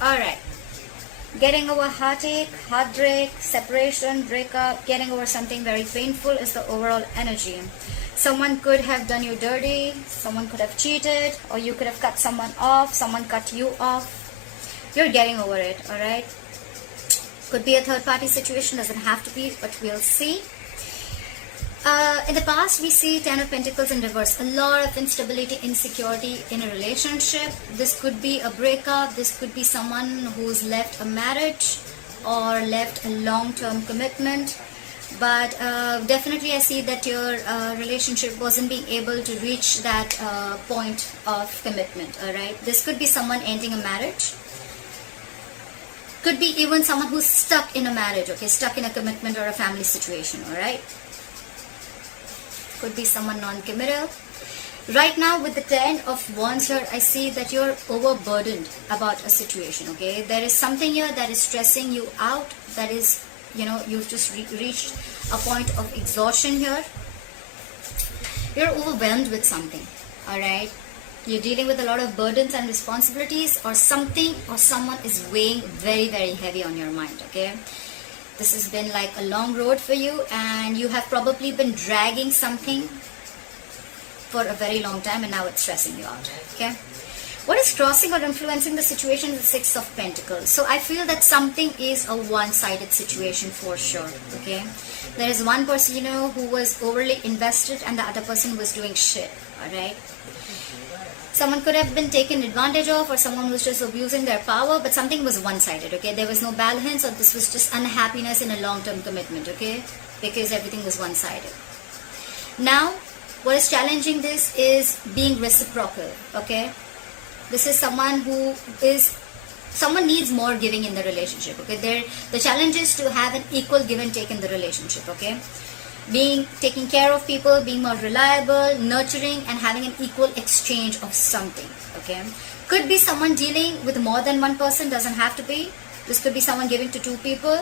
Alright. Getting over heartache, heartbreak, separation, breakup, getting over something very painful is the overall energy. Someone could have done you dirty, someone could have cheated, or you could have cut someone off, someone cut you off. You're getting over it, alright? Could be a third party situation, doesn't have to be, but we'll see. In the past, we see Ten of Pentacles in reverse. A lot of instability, insecurity in a relationship. This could be a breakup. This could be someone who's left a marriage or left a long-term commitment. But definitely I see that your relationship wasn't being able to reach that point of commitment. Alright, this could be someone ending a marriage. Could be even someone who's stuck in a marriage, okay, stuck in a commitment or a family situation. Alright, could be someone non-committal. Right now with the 10 of Wands here, I see that you're overburdened about a situation, okay? There is something here that is stressing you out, that is, you know, you've just reached a point of exhaustion here. You're overwhelmed with something, alright? You're dealing with a lot of burdens and responsibilities, or something or someone is weighing very, very heavy on your mind, okay? This has been like a long road for you, and you have probably been dragging something for a very long time, and now it's stressing you out, okay? What is crossing or influencing the situation is the Six of Pentacles. So I feel that something is a one-sided situation for sure, okay? There is one person, you know, who was overly invested and the other person was doing shit, alright? Someone could have been taken advantage of, or someone was just abusing their power, but something was one-sided, okay? There was no balance, or this was just unhappiness in a long-term commitment, okay? Because everything was one-sided. Now, what is challenging this is being reciprocal, okay? This is someone who is, someone needs more giving in the relationship, okay? The challenge is to have an equal give and take in the relationship, okay? Taking care of people, being more reliable, nurturing, and having an equal exchange of something, okay? Could be someone dealing with more than one person, doesn't have to be. This could be someone giving to two people,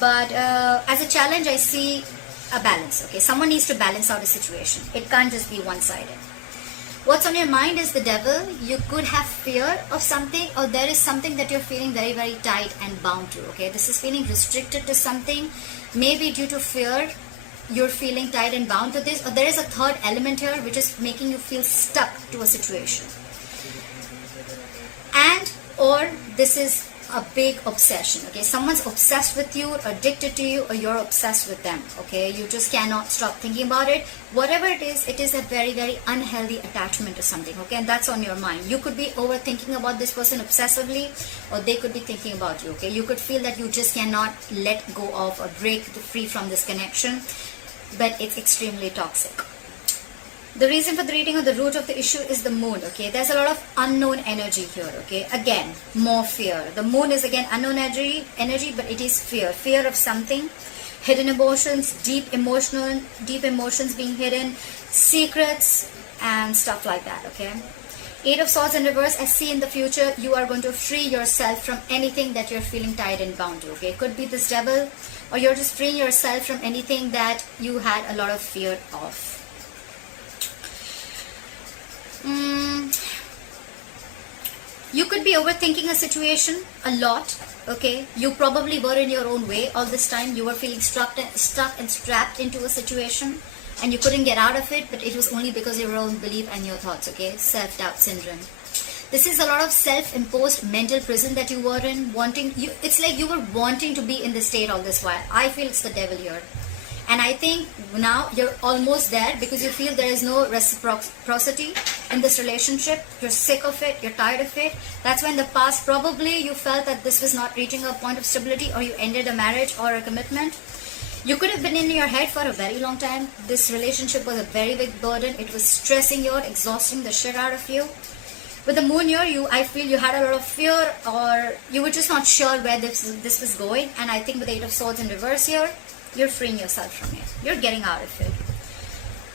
but as a challenge, I see a balance, okay? Someone needs to balance out a situation. It can't just be one-sided. What's on your mind is the Devil. You could have fear of something, or there is something that you're feeling very, very tight and bound to, okay? This is feeling restricted to something, maybe due to fear. You're feeling tight and bound to this, or there is a third element here which is making you feel stuck to a situation. And or this is a big obsession, okay? Someone's obsessed with you, addicted to you, or you're obsessed with them, okay? You just cannot stop thinking about it. Whatever it is a very, very unhealthy attachment to something, okay? And that's on your mind. You could be overthinking about this person obsessively, or they could be thinking about you, okay? You could feel that you just cannot let go of or break free from this connection, but it's extremely toxic. The reason for the reading, or the root of the issue, is the moon, okay? There's a lot of unknown energy here, okay? Again, more fear. The moon is again unknown energy, but it is fear. Fear of something, hidden emotions, deep emotions being hidden, secrets, and stuff like that, okay? Eight of Swords in reverse. I see in the future you are going to free yourself from anything that you're feeling tied and bound to, okay? It could be this Devil, or you're just freeing yourself from anything that you had a lot of fear of. You could be overthinking a situation a lot, okay? You probably were in your own way all this time. You were feeling stuck and strapped into a situation, and you couldn't get out of it, but it was only because of your own belief and your thoughts, okay? Self-doubt syndrome. This is a lot of self-imposed mental prison that you were in, it's like you were wanting to be in this state all this while. I feel it's the Devil here. And I think now you're almost there, because you feel there is no reciprocity in this relationship. You're sick of it, you're tired of it. That's why in the past probably you felt that this was not reaching a point of stability, or you ended a marriage or a commitment. You could have been in your head for a very long time. This relationship was a very big burden. It was stressing you out, exhausting the shit out of you. With the moon here, I feel you had a lot of fear, or you were just not sure where this was going. And I think with the Eight of Swords in reverse here, you're freeing yourself from it. You're getting out of it.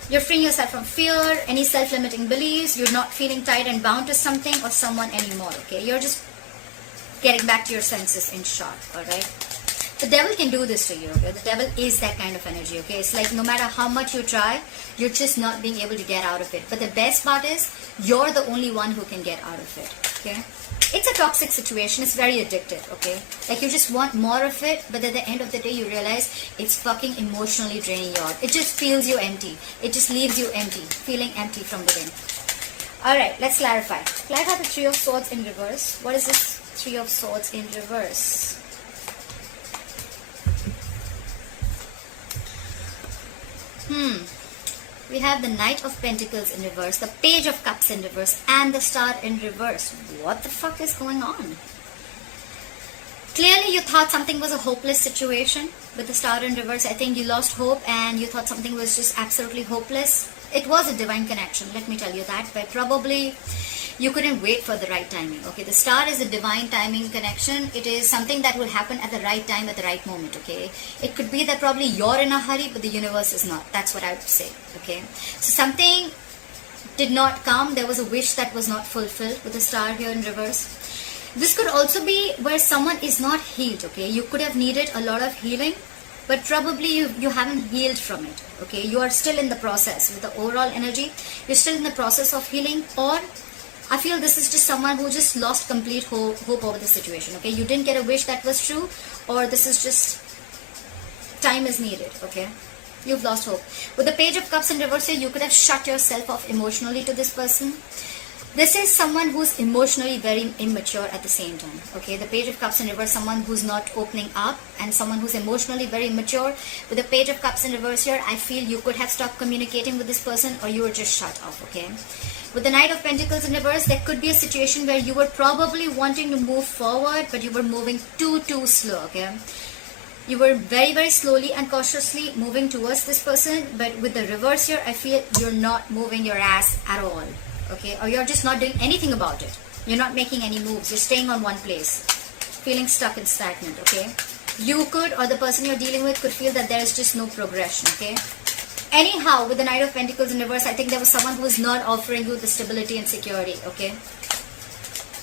You're freeing yourself from fear, any self-limiting beliefs. You're not feeling tied and bound to something or someone anymore, okay? You're just getting back to your senses, in short, alright? The Devil can do this to you, okay? The Devil is that kind of energy, okay? It's like no matter how much you try, you're just not being able to get out of it. But the best part is, you're the only one who can get out of it, okay? it's a toxic situation. It's very addictive, okay? Like you just want more of it, but at the end of the day you realize it's fucking emotionally draining you out. It just feels you empty. It just leaves you empty, feeling empty from within. Alright, let's clarify. Clarify the Three of Swords in reverse. What is this Three of Swords in reverse? We have the Knight of Pentacles in reverse, the Page of Cups in reverse, and the Star in reverse. What the fuck is going on? Clearly you thought something was a hopeless situation with the Star in reverse. I think you lost hope and you thought something was just absolutely hopeless. It was a divine connection, let me tell you that, but probably you couldn't wait for the right timing. Okay, the Star is a divine timing connection. It is something that will happen at the right time, at the right moment. Okay, it could be that probably you're in a hurry, but the universe is not. That's what I would say. Okay, so something did not come. There was a wish that was not fulfilled with the Star here in reverse. This could also be where someone is not healed. Okay, you could have needed a lot of healing, but probably you haven't healed from it. Okay, you are still in the process with the overall energy. You're still in the process of healing, or I feel this is just someone who just lost complete hope over the situation. Okay, you didn't get a wish that was true, or this is just time is needed. Okay, you've lost hope. With the Page of Cups in reverse here, you could have shut yourself off emotionally to this person. This is someone who's emotionally very immature at the same time. Okay, the Page of Cups in reverse, someone who's not opening up, and someone who's emotionally very immature. With the Page of Cups in reverse here, I feel you could have stopped communicating with this person, or you were just shut off. Okay, with the Knight of Pentacles in reverse, there could be a situation where you were probably wanting to move forward, but you were moving too slow. Okay, you were very slowly and cautiously moving towards this person, but with the reverse here, I feel you're not moving your ass at all. Okay, or you're just not doing anything about it. You're not making any moves. You're staying on one place, feeling stuck and stagnant. Okay, you could, or the person you're dealing with could feel that there is just no progression. Okay, anyhow, with the Knight of Pentacles in reverse, I think there was someone who was not offering you the stability and security. Okay,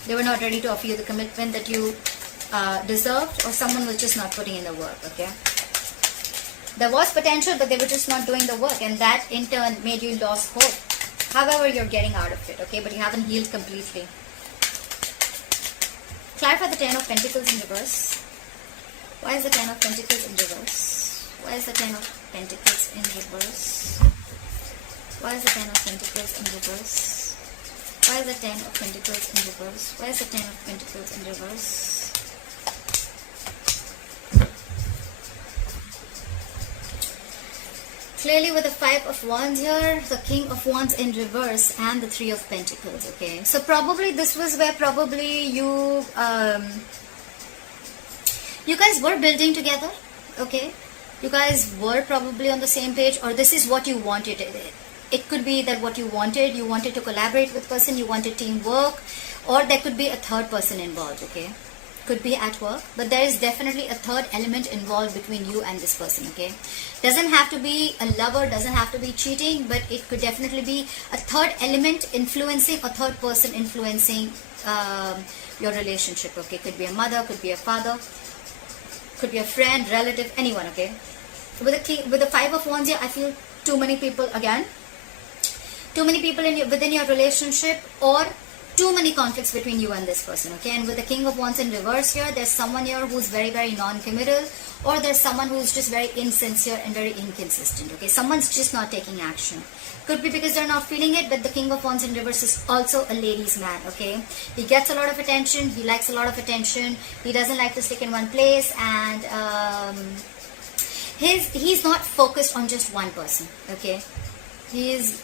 they were not ready to offer you the commitment that you deserved, or someone was just not putting in the work. Okay, there was potential, but they were just not doing the work, and that in turn made you lose hope. However, you're getting out of it, okay, but you haven't healed completely. Clarify the Ten of Pentacles in reverse. Why is the Ten of Pentacles in reverse? Why is the Ten of Pentacles in reverse? Why is the Ten of Pentacles in reverse? Why is the Ten of Pentacles in reverse? Why is the Ten of Pentacles in reverse? Clearly with the Five of Wands here, the King of Wands in reverse, and the Three of Pentacles. Okay, so probably this was where probably you guys were building together. Okay, you guys were probably on the same page, or this is what you wanted. It could be that what you wanted to collaborate with person, you wanted teamwork, or there could be a third person involved. Okay, could be at work, but there is definitely a third element involved between you and this person. Okay, doesn't have to be a lover, doesn't have to be cheating, but it could definitely be a third element influencing, a third person influencing your relationship. Okay, could be a mother, could be a father, could be a friend, relative, anyone. Okay, with the Five of Wands here, I feel too many people again, too many people within your relationship, or too many conflicts between you and this person. Okay, and with the King of Wands in reverse here, there's someone here who's very non-committal, or there's someone who's just very insincere and very inconsistent. Okay, someone's just not taking action. Could be because they're not feeling it, but the King of Wands in reverse is also a ladies' man. Okay, he gets a lot of attention, he likes a lot of attention, he doesn't like to stick in one place, and he's not focused on just one person. Okay, he's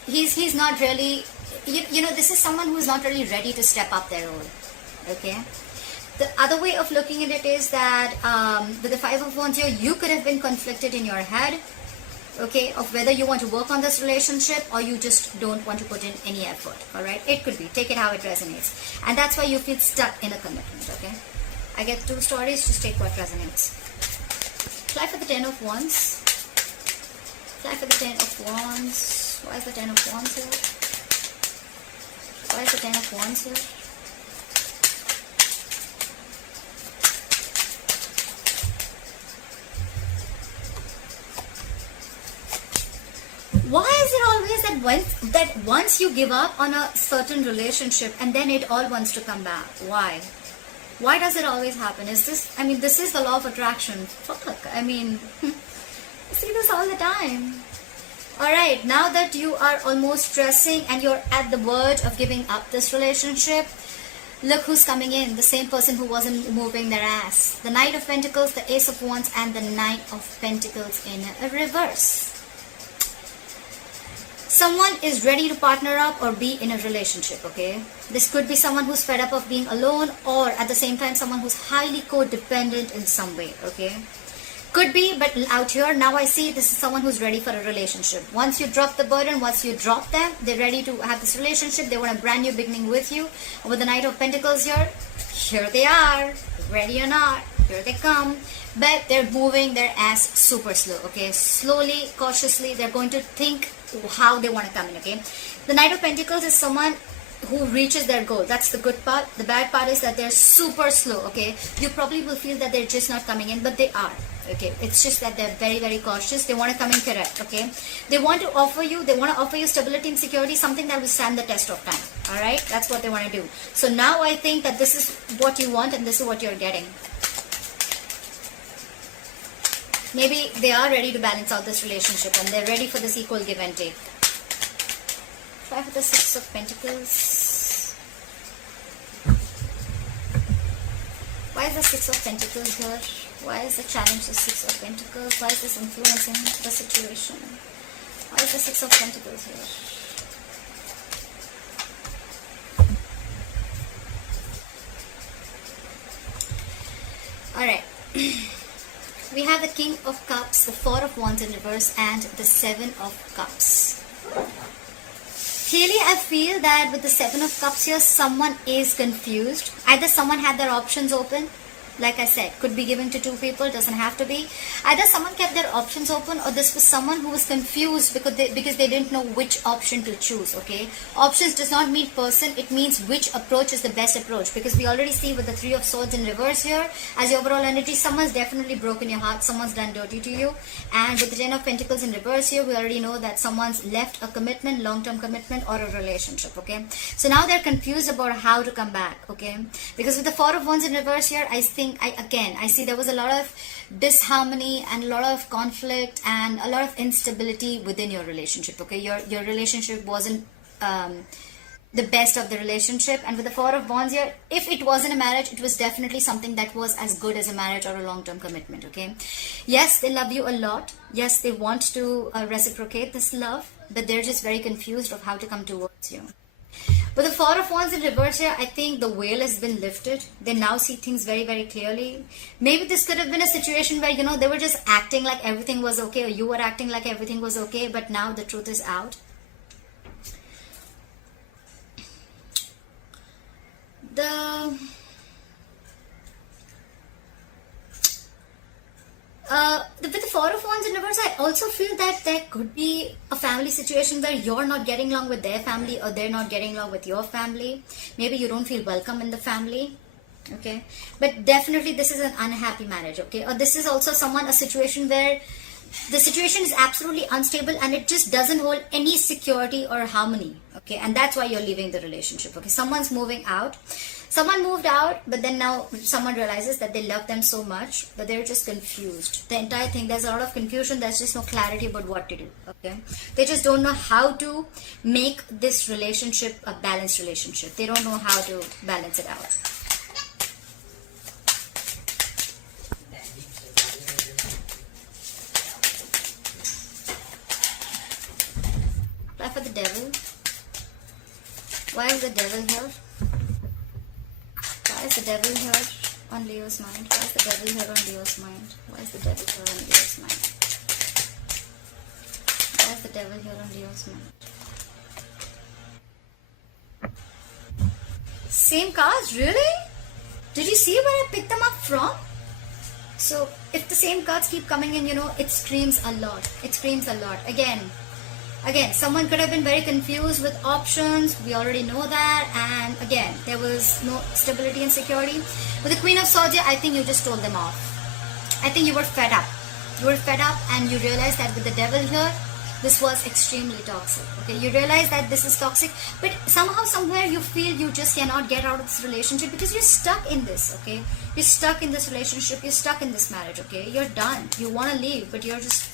not really, you know, this is someone who is not really ready to step up their role. Okay, the other way of looking at it is that with the Five of Wands here, you could have been conflicted in your head, okay, of whether you want to work on this relationship or you just don't want to put in any effort. All right, it could be, take it how it resonates, and that's why you feel stuck in a commitment. Okay, I get two stories, just take what resonates. Fly for the Ten of Wands. Fly for the Ten of Wands. Why is the Ten of Wands here? Why is the Ten of Wands here? Why is it always is that once you give up on a certain relationship and then it all wants to come back. Why does it always happen? Is this, I mean, this is the law of attraction. Fuck, I mean, I see this all the time. Alright, now that you are almost stressing and you're at the verge of giving up this relationship, look who's coming in. The same person who wasn't moving their ass. The Knight of Pentacles, the Ace of Wands, and the Knight of Pentacles in a reverse. Someone is ready to partner up or be in a relationship, okay? This could be someone who's fed up of being alone, or at the same time someone who's highly codependent in some way, okay? Could be, but out here, now I see this is someone who's ready for a relationship. Once you drop the burden, once you drop them, they're ready to have this relationship. They want a brand new beginning with you. With the Knight of Pentacles here they are, ready or not, here they come. But they're moving their ass super slow, okay? Slowly, cautiously, they're going to think how they want to come in, okay? The Knight of Pentacles is someone who reaches their goal. That's the good part. The bad part is that they're super slow, okay? You probably will feel that they're just not coming in, but they are. Okay, it's just that they're very, very cautious. They want to come in correct, okay? They want to offer you stability and security, something that will stand the test of time, all right? That's what they want to do. So now I think that this is what you want and this is what you're getting. Maybe they are ready to balance out this relationship and they're ready for this equal give and take. Try for the Six of Pentacles. Why is the Six of Pentacles here? Why is the challenge the Six of Pentacles? Why is this influencing the situation? Why is the Six of Pentacles here? Alright. We have the King of Cups, the Four of Wands in reverse, and the Seven of Cups. Clearly, I feel that with the Seven of Cups here, someone is confused. Either someone had their options open. Like I said, could be given to two people, doesn't have to be. Either someone kept their options open, or this was someone who was confused because they didn't know which option to choose, okay? Options does not mean person, it means which approach is the best approach. Because we already see with the Three of Swords in reverse here, as your overall energy, someone's definitely broken your heart, someone's done dirty to you. And with the Ten of Pentacles in reverse here, we already know that someone's left a commitment, long-term commitment, or a relationship, okay? So now they're confused about how to come back, okay? Because with the Four of Wands in reverse here, I see there was a lot of disharmony and a lot of conflict and a lot of instability within your relationship, okay? Your relationship wasn't the best of the relationship. And with the Four of Wands here, if it wasn't a marriage, it was definitely something that was as good as a marriage or a long-term commitment, okay? Yes, they love you a lot. Yes, they want to reciprocate this love, but they're just very confused of how to come towards you. But the Four of Wands in reverse here, I think the veil has been lifted. They now see things very, very clearly. Maybe this could have been a situation where, you know, they were just acting like everything was okay, or you were acting like everything was okay, but now the truth is out. With the Four of Wands in reverse, I also feel that there could be a family situation where you're not getting along with their family, or they're not getting along with your family. Maybe you don't feel welcome in the family, okay? But definitely this is an unhappy marriage, okay? Or this is also a situation where the situation is absolutely unstable and it just doesn't hold any security or harmony, okay? And that's why you're leaving the relationship, okay? Someone's moving out. Someone moved out, but then now someone realizes that they love them so much, but they're just confused. The entire thing, there's a lot of confusion. There's just no clarity about what to do, okay? They just don't know how to make this relationship a balanced relationship. They don't know how to balance it out. Apply for the Devil. Why is the Devil here? Why is the Devil here on Leo's mind? Why is the Devil here on Leo's mind? Why is the Devil here on Leo's mind? Why is the Devil here on Leo's mind? Same cards? Really? Did you see where I picked them up from? So, if the same cards keep coming in, you know, it screams a lot. It screams a lot. Again, someone could have been very confused with options. We already know that. And again, there was no stability and security. With the Queen of Swords, I think you just told them off. I think you were fed up. You were fed up and you realized that with the Devil here, this was extremely toxic. Okay, you realize that this is toxic, but somehow, somewhere, you feel you just cannot get out of this relationship because you're stuck in this. Okay, you're stuck in this relationship, you're stuck in this marriage. Okay, you're done, you want to leave, but you're just,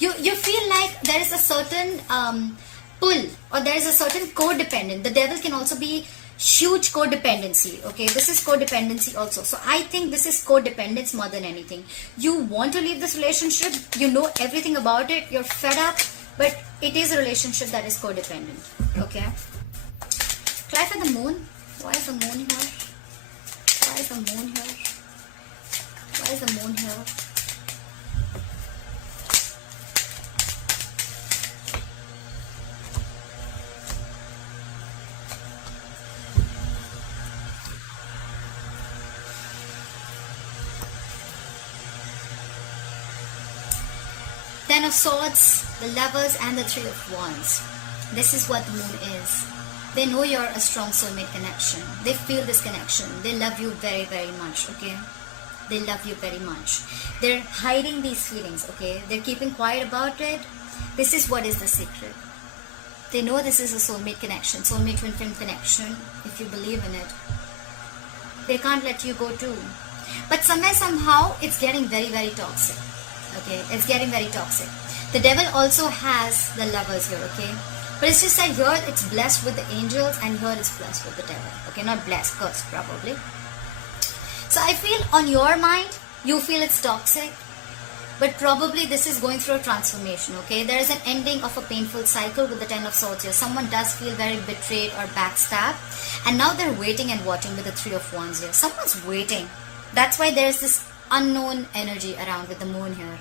you feel like there is a certain pull, or there is a certain codependent. The devil can also be huge codependency. Okay, this is codependency also. So I think this is codependence more than anything. You want to leave this relationship, you know everything about it, you're fed up, but it is a relationship that is codependent. Okay, try for the moon. Why is the moon here? Why is the moon here? Why is the moon here? Ten of Swords, the Lovers, and the Three of Wands. This is what the moon is. They know you're a strong soulmate connection. They feel this connection. They love you very, very much, okay? They love you very much. They're hiding these feelings, okay? They're keeping quiet about it. This is what is the secret. They know this is a soulmate connection, soulmate twin flame connection, if you believe in it. They can't let you go too. But somewhere, somehow, it's getting very, very toxic. Okay, it's getting very toxic. The devil also has the Lovers here, okay? But it's just that here it's blessed with the angels, and here it's blessed with the devil. Okay, not blessed, cursed probably. So I feel on your mind, you feel it's toxic, but probably this is going through a transformation, okay? There is an ending of a painful cycle with the Ten of Swords here. Someone does feel very betrayed or backstabbed, and now they're waiting and watching with the Three of Wands here. Someone's waiting. That's why there's this unknown energy around with the moon here.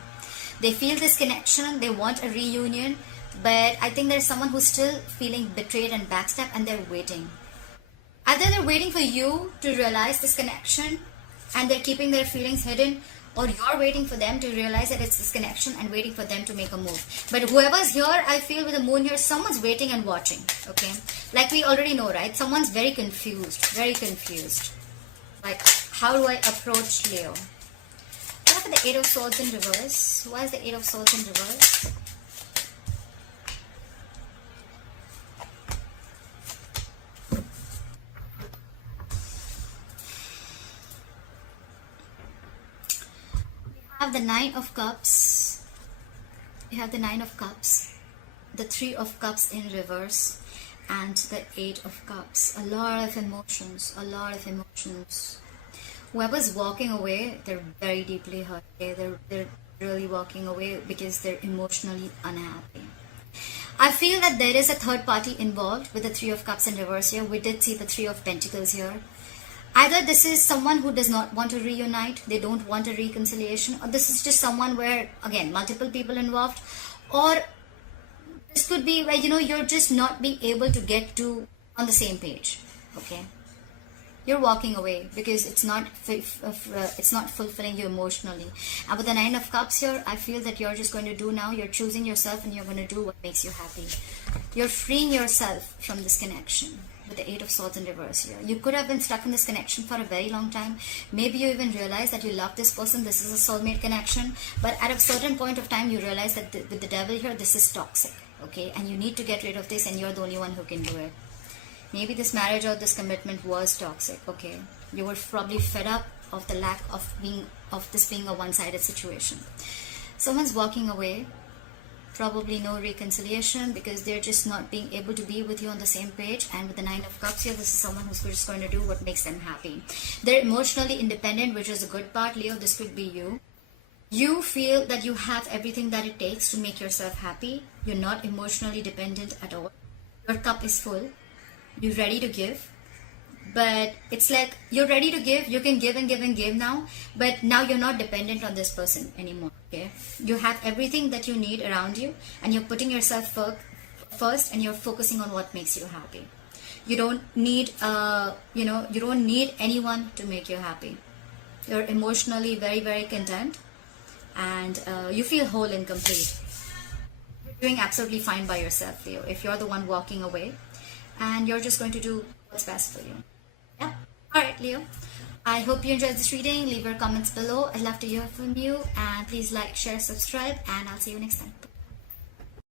They feel this connection, they want a reunion, but I think there's someone who's still feeling betrayed and backstabbed, and they're waiting. Either they're waiting for you to realize this connection and they're keeping their feelings hidden, or you're waiting for them to realize that it's this connection and waiting for them to make a move. But whoever's here, I feel with the moon here, someone's waiting and watching, okay? Like we already know, right? Someone's very confused, very confused. Like, how do I approach Leo? What about the Eight of Swords in reverse? Why is the Eight of Swords in reverse? You have the Nine of Cups. You have the Nine of Cups, the Three of Cups in reverse, and the Eight of Cups. A lot of emotions, a lot of emotions. Whoever's walking away, they're very deeply hurt. Okay? They're really walking away because they're emotionally unhappy. I feel that there is a third party involved with the Three of Cups in reverse here. We did see the Three of Pentacles here. Either this is someone who does not want to reunite, they don't want a reconciliation, or this is just someone where, again, multiple people involved, or this could be where, you know, you're just not being able to get to on the same page, okay? You're walking away because it's not fulfilling you emotionally. And with the Nine of Cups here, I feel that you're just going to do now, you're choosing yourself and you're going to do what makes you happy. You're freeing yourself from this connection with the Eight of Swords in reverse here. You could have been stuck in this connection for a very long time. Maybe you even realize that you love this person, this is a soulmate connection, but at a certain point of time you realize that with the devil here, this is toxic, okay? And you need to get rid of this, and you're the only one who can do it. Maybe this marriage or this commitment was toxic, okay? You were probably fed up of the lack of this being a one-sided situation. Someone's walking away, probably no reconciliation because they're just not being able to be with you on the same page. And with the Nine of Cups here, this is someone who's just going to do what makes them happy. They're emotionally independent, which is a good part. Leo, this could be you. You feel that you have everything that it takes to make yourself happy. You're not emotionally dependent at all. Your cup is full. You're ready to give, but it's like you're ready to give, you can give and give and give now, but now you're not dependent on this person anymore, okay? You have everything that you need around you, and you're putting yourself first, and you're focusing on what makes you happy. You don't need, you don't need anyone to make you happy. You're emotionally very, very content, and you feel whole and complete. You're doing absolutely fine by yourself, Leo, if you're the one walking away. And you're just going to do what's best for you. Yeah. Alright, Leo. I hope you enjoyed this reading. Leave your comments below. I'd love to hear from you. And please like, share, subscribe. And I'll see you next time.